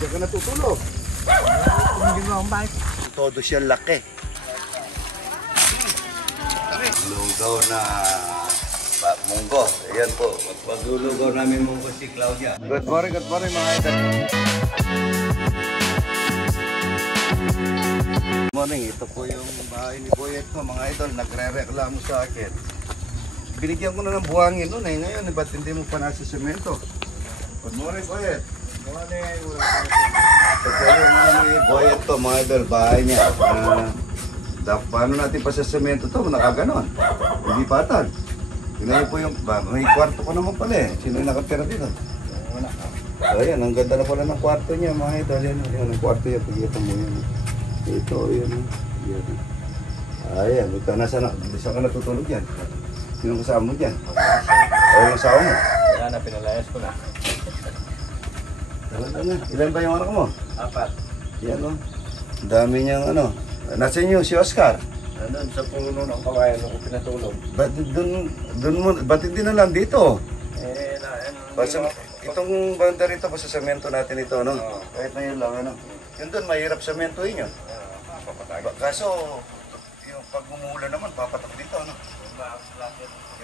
Diyan ka natutulog. Hindi mo akong bike. Todo siya laki. Lugaw na munggo. Ayan po. Paglulugaw namin munggo si Claudia. Good morning mga idol. Good morning. Ito po yung bahay ni Boyet ko mga idol. Nagre-reklamo sa akin. Binigyan ko na ng buhangin noon eh. Ngayon, ba't hindi mo pa nasa semento? Good morning, Boyet. Good morning. Ito po yung Boyet ko mga idol. Bahay niya. Paano natin pa sa semento to? Nakaganon. Hindi patag. Tingnan po yung... May kwarto ko naman pala eh. Sino yung nakatira dito? Ayan, ang ganda na pala ng kwarto niya mga idol. Yan ang kwarto niya. Pagkita mo yun. Ito, yan. Ayan, ito. Nasaan ka natutulog yan? Sino kasama mo dyan? O yung asawa mo? Yan na, pinalayas ko na. Ilan ba yung anak mo? 4. Yan o. Ang dami niyang ano. Nasa inyo si Oscar? Nandun sa puno ng kawayan nung pinatulog. Ba't ba't hindi na lang dito? Basta Itong banda rito, basta semento natin ito, no? Oo. Kahit na yun lang, ano? Yun doon, mahirap sementohin yun. Kaso, yung pag umuulan naman, papatak dito, ano?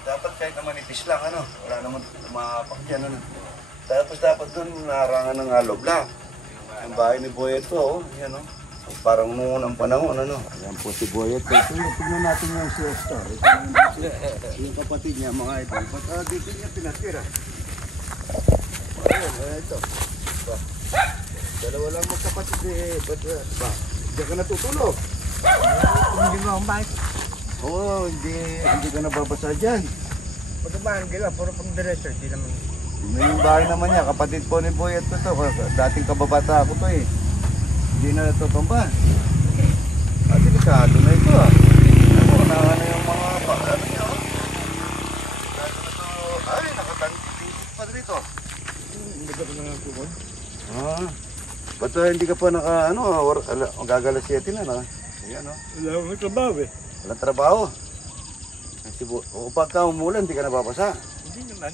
Dapat kahit na manipis lang, ano? Wala naman mapakyan, ano? Tapos dapat doon, narangan ng aloe block. Ang bahay ni Boyet ko, oh. Yan, oh. Parang noong unang panahon, ano? Ayan po si Boyet. Tignan natin yung si Oscar. Yung kapatid niya, mga idol. Ba't dito niya pinatira? Ayan, ito. Dalawa lang magkapatid eh. Ba't diyan ka natutulog? Hindi mo akong bike. Oo, hindi ka nababasa dyan. Pagkabahan gila, puro pang diretso. Hindi naman. Yung bahay naman niya, kapatid po ni Boyet ko to. Dating kababata ako to eh. Hindi na natutumba. Delikado na ito ah. Ako, na yung mga ano niya oh. Ay, nakatanggit pa dito. Hindi ka pa nangangkukod. Ba't hindi ka pa naka, ano, gagala 7 na, no? Ayan, no? Wala akong trabaho eh. Walang trabaho. O pagka umulan, hindi ka nababasa. Hindi naman.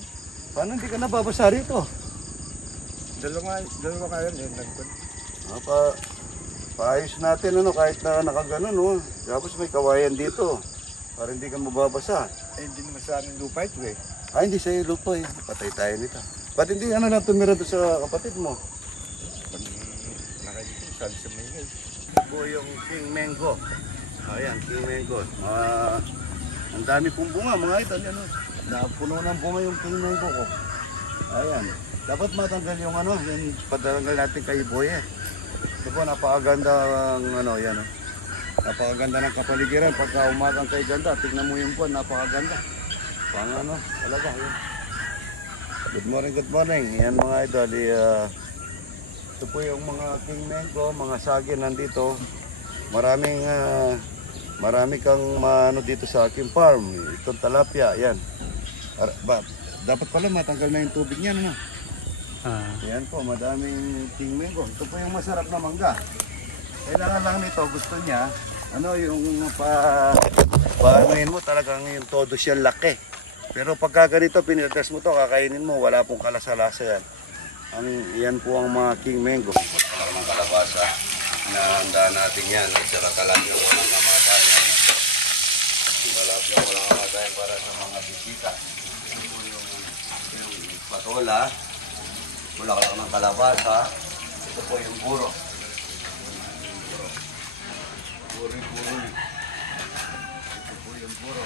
Paano hindi ka nababasa rito? Dalawa kayo eh. Paayos natin, ano, kahit na nakagano, no? Tapos may kawayan dito. Para hindi ka mababasa. Eh, hindi naman sa aming lupa ito eh. Ay, hindi sa'yo lupa eh. Patay tayo nito. Ba't hindi ano lang tumira doon sa kapatid mo? Pag nakikita ko, sabi sa Maynay. Po yung King Mango. Ayan, King Mango. Ang dami pong bunga, mga ito. Ano, napuno ng bunga yung King Mango ko. Ayan. Dapat matanggal yung ano, yung patanggal natin kay Boye. Ito po, napakaganda ng ano, yan. Napakaganda ng kapaligiran. Pagka umagang kay ganda, tignan mo yung buwan, napakaganda. Pang ano, talaga, yun. Good morning. Yan mga idol. Ito po yung mga King Mango, mga saging nandito. Marami kang ano dito sa aking farm. Itong talapia, yan. Dapat pala matanggal na yung tubig niyan, ano? Yan po, madaming King Mango. Ito po yung masarap na mangga. Kailangan lang nito, gusto niya, ano yung paanoin mo, talagang yung todo siya laki. Pero pagka ganito, pinilgas mo to, kakainin mo, wala pong kalasa-lasa yan. Yan po ang mga King Mango. Ang kalabasa, nahanda natin yan. Isara ka lang yung walang kamatayan. Walang kamatayan para sa mga bisita. Ito po yung patola. Bulaklak ng kalabasa. Ito po yung buro. Buro. Ito po yung buro.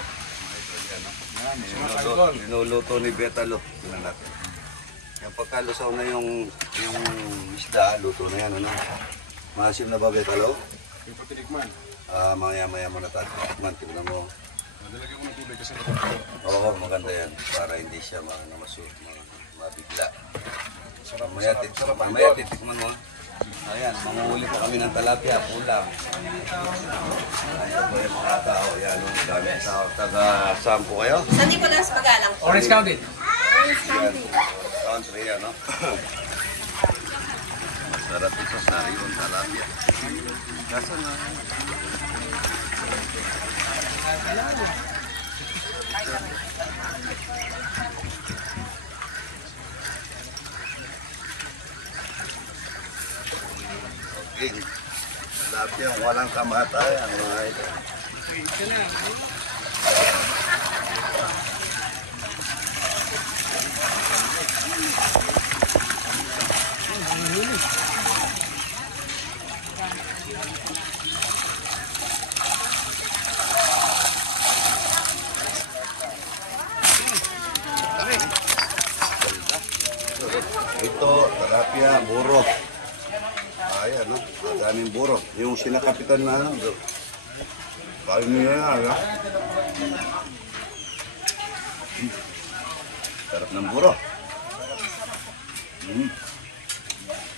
Niluluto ni Betalo. Tingnan natin. Yung pagkalusaw na yung isda, luto na yan. Ano? Maasim na ba Betalo? Yung patinikman. Maya-maya mo na tatikman. Tingnan mo. Nadalagyan ko ng tubig kasi Oo, maganda yan. Para hindi siya mabigla. Mamaya titikman mo. Ayan, manguhuli pa kami ng talapia, pulang. Ayan po yung mga tao. Ayan, dami ang tao. Taga-sampo kayo? San Nicolas Magalang. Orange County. Orange County. Country, ano? Masarap ito sa yung talapia. Kaso na. saging. Tilapia, walang kamatayan mga idol. Ito, tilapia, buro. Ayan, no? Daming buro. Yung sinakapitan na, ano, kaya nyo na, ha? Sarap ng buro.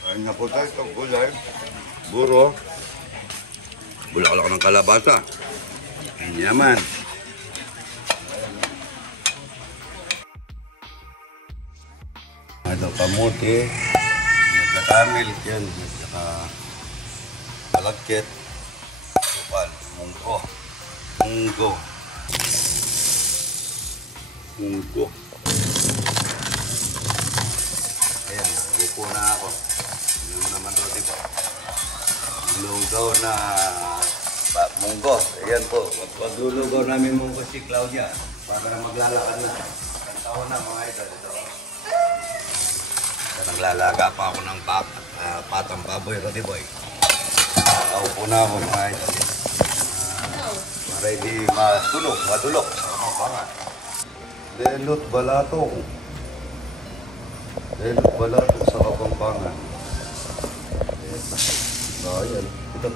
Ayun na po tayo, itong gulay. Buro. Bulaklak ng kalabasa. Ayun naman. Ito, kamuti. Nagkatamil. Yan. Saka malagkit. Kupal. Munggo. Munggo. Munggo. Ayan, upo na ako. Yun naman ito, diba? Lugaw na munggo. Ayan po. Maglulugaw namin munggo si Claudia para maglalakad na. Ang taon na mga idol. Ito. Naglalaga pa ako ng patang baboy, Rodi Boy. Nakaupo na ako mga idol. Para hindi madulok. Delot balatong. Delot balatong sa Kapampangan. Ayan. Ito.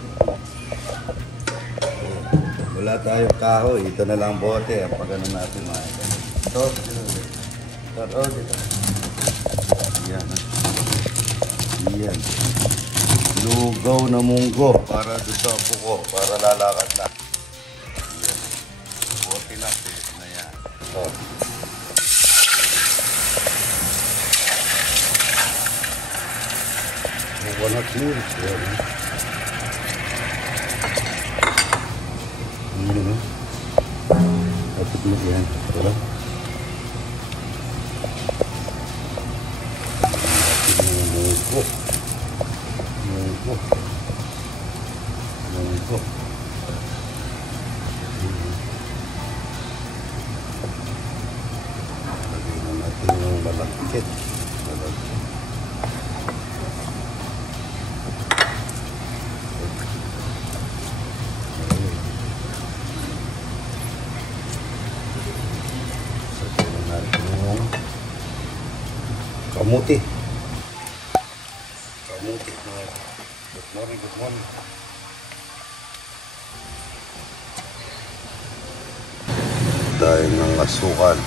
Wala tayong kahoy. Ito na lang bote. Pag-ano natin mga idol. Ito. Dito. Yan. Yan. Lugaw na munggo para doon sa buko, para lalakad na. Yan. Bote na, na yan. Oh. Coconut milk. Yan. Ano? Kapit mo yan. Wala? Munggo. Lagyan natin yung malagkit. Lagyan natin yung kamuti. Good morning. Dahil ng asukal.